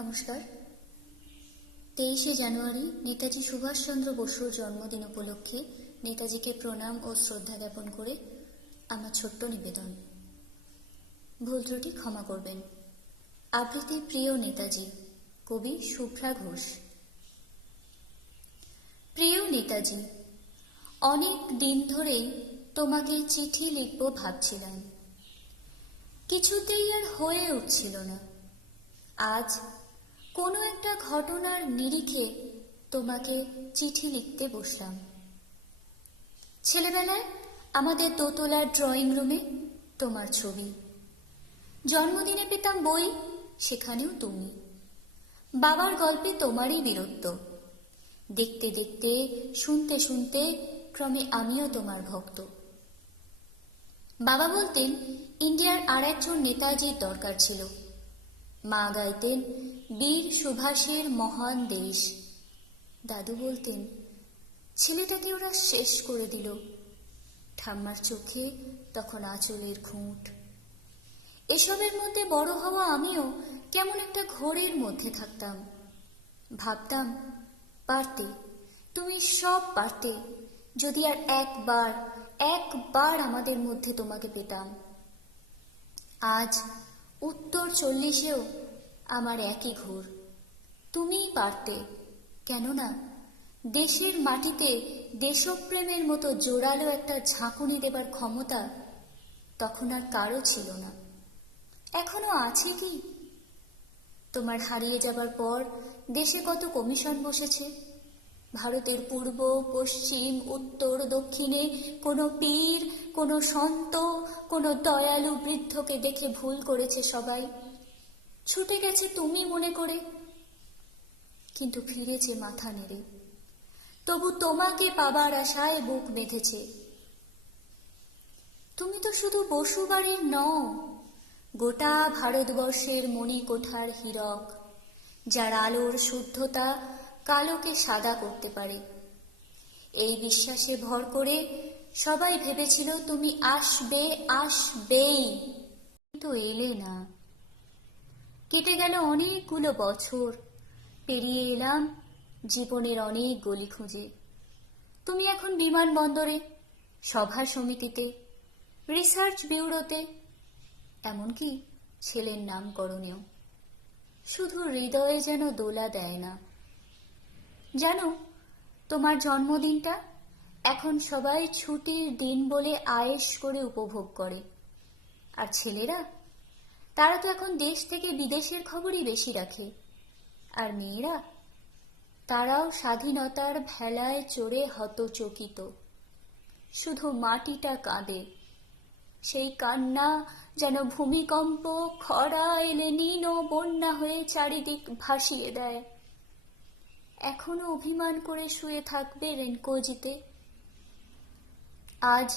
নমস্কার। 23শে জানুয়ারি নেতাজি সুভাষচন্দ্র বসুর জন্মদিন উপলক্ষে নেতাজিকে প্রণাম ও শ্রদ্ধা জ্ঞাপন করে আমার ছোট্ট নিবেদন। ভুল ত্রুটি ক্ষমা করবেন। আবৃত্তি প্রিয় নেতাজি, কবি শুভ্রা ঘোষ। প্রিয় নেতাজি, অনেক দিন ধরেই তোমাকে চিঠি লিখব ভাবছিলাম, কিছুতেই আর হয়ে উঠছিল না। আজ কোনো একটা ঘটনার নিরিখে তোমাকে চিঠি লিখতে বসলাম। ছেলেবেলায় আমাদের দোতলার ড্রয়িং রুমে তোমার ছবি, জন্মদিনে পেতাম বই, সেখানেও তুমি। বাবার গল্পে তোমারই বীরত্ব, দেখতে দেখতে শুনতে শুনতে ক্রমে আমিও তোমার ভক্ত। বাবা বলতেন ইন্ডিয়ার আর একজন নেতাজির দরকার ছিল। মা গাইতেন বীর সুভাষের মহান দেশ। দাদু বলতেন ছেলেটাকে ওরা শেষ করে দিল। ঠাম্মার চোখে তখন আঁচলের খুঁট। এসবের মধ্যে বড় হওয়া আমিও কেমন একটা ঘোরের মধ্যে থাকতাম। ভাবতাম পারতে, তুমি সব পারতে, যদি আর একবার আমাদের মধ্যে তোমাকে পেতাম। আজ উত্তর 40-এও আমার একই ঘোর। তুমিই পারতে, কেননা দেশের মাটিতে দেশপ্রেমের মতো জোরালো একটা ঝাঁকুনি দেবার ক্ষমতা তখন আর কারো ছিল না। এখনো আছে কি? তোমার হারিয়ে যাবার পর দেশে কত কমিশন বসেছে। ভারতের পূর্ব, পশ্চিম, উত্তর, দক্ষিণে কোনো পীর, কোনো সন্ত, কোনো দয়ালু বৃদ্ধকে দেখে ভুল করেছে সবাই। ছুটে গেছে তুমি মনে করে, কিন্তু ফিরেছে মাথা নেড়ে। তবু তোমাকে পাবার আশায় বুক বেঁধেছে। তুমি তো শুধু বসুবাড়ির নও, গোটা ভারতবর্ষের মণিকোঠার হীরক, যার আলোর শুদ্ধতা কালোকে সাদা করতে পারে। এই বিশ্বাসে ভর করে সবাই ভেবেছিল তুমি আসবেই, কিন্তু এলে না। কেটে গেল অনেকগুলো বছর, পেরিয়ে এলাম জীবনের অনেক গলি খুঁজে। তুমি এখন বিমানবন্দরে, সভা সমিতিতে, রিসার্চ ব্যুরোতে, এমনকি ছেলের নামকরণেও। শুধু হৃদয়ে যেন দোলা দেয় না। জানো, তোমার জন্মদিনটা এখন সবাই ছুটির দিন বলে আয়েশ করে উপভোগ করে। আর ছেলেরা, তারা তো এখন দেশ থেকে বিদেশের খবরই বেশি রাখে। আর মেয়েরা, তারাও স্বাধীনতার ভেলায় চড়ে হতচকিত। শুধু মাটিটা কাঁদে, সেই কান্না যেন ভূমিকম্প, খরা এলে নীন ও বন্যা হয়ে চারিদিক ভাসিয়ে দেয়। এখনো অভিমান করে শুয়ে থাকবে রেনকোজিতে। আজ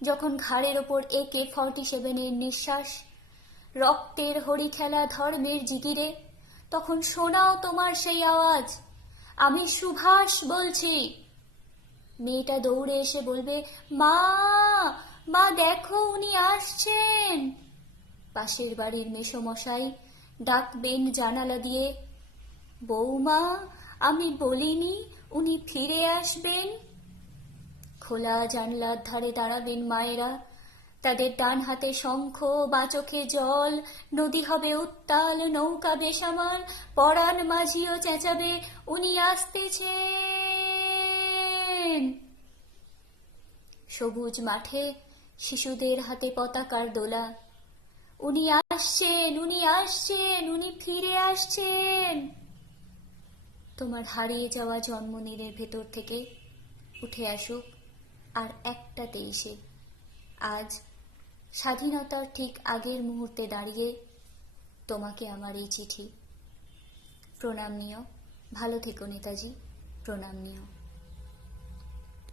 যখন ঘাড়ের ওপর AK-47 নিঃশ্বাস, রক্তের হরি খেলা ধর্মের জিগিরে, তখন শোনাও তোমার সেই আওয়াজ, আমি সুভাষ বলছি। মেয়েটা দৌড়ে এসে বলবে, মা মা দেখো উনি আসছেন। পাশের বাড়ির মেসোমশাই ডাকবেন জানালা দিয়ে, বৌমা আমি বলিনি উনি ফিরে আসবেন। খোলা জানলার ধারে দাঁড়াবেন মায়েরা, তাদের ডান হাতে শঙ্খ, বাঁ চোখে জল। নদী হবে উত্তাল, নৌকা বেসামাল, পরাণ মাঝিও চেঁচাবে, উনি আসতেছেন। সবুজ মাঠে শিশুদের হাতে পতাকার দোলা, উনি আসছেন, উনি আসছেন, উনি ফিরে আসছেন। তোমার হারিয়ে যাওয়া জন্মদিনের ভেতর থেকে উঠে আসুক আর একটা 23-এ। আজ স্বাধীনতার ঠিক আগের মুহূর্তে দাঁড়িয়ে তোমাকে আমার এই চিঠি। প্রণাম নিও। ভালো থেকো নেতাজি, প্রণাম নিও।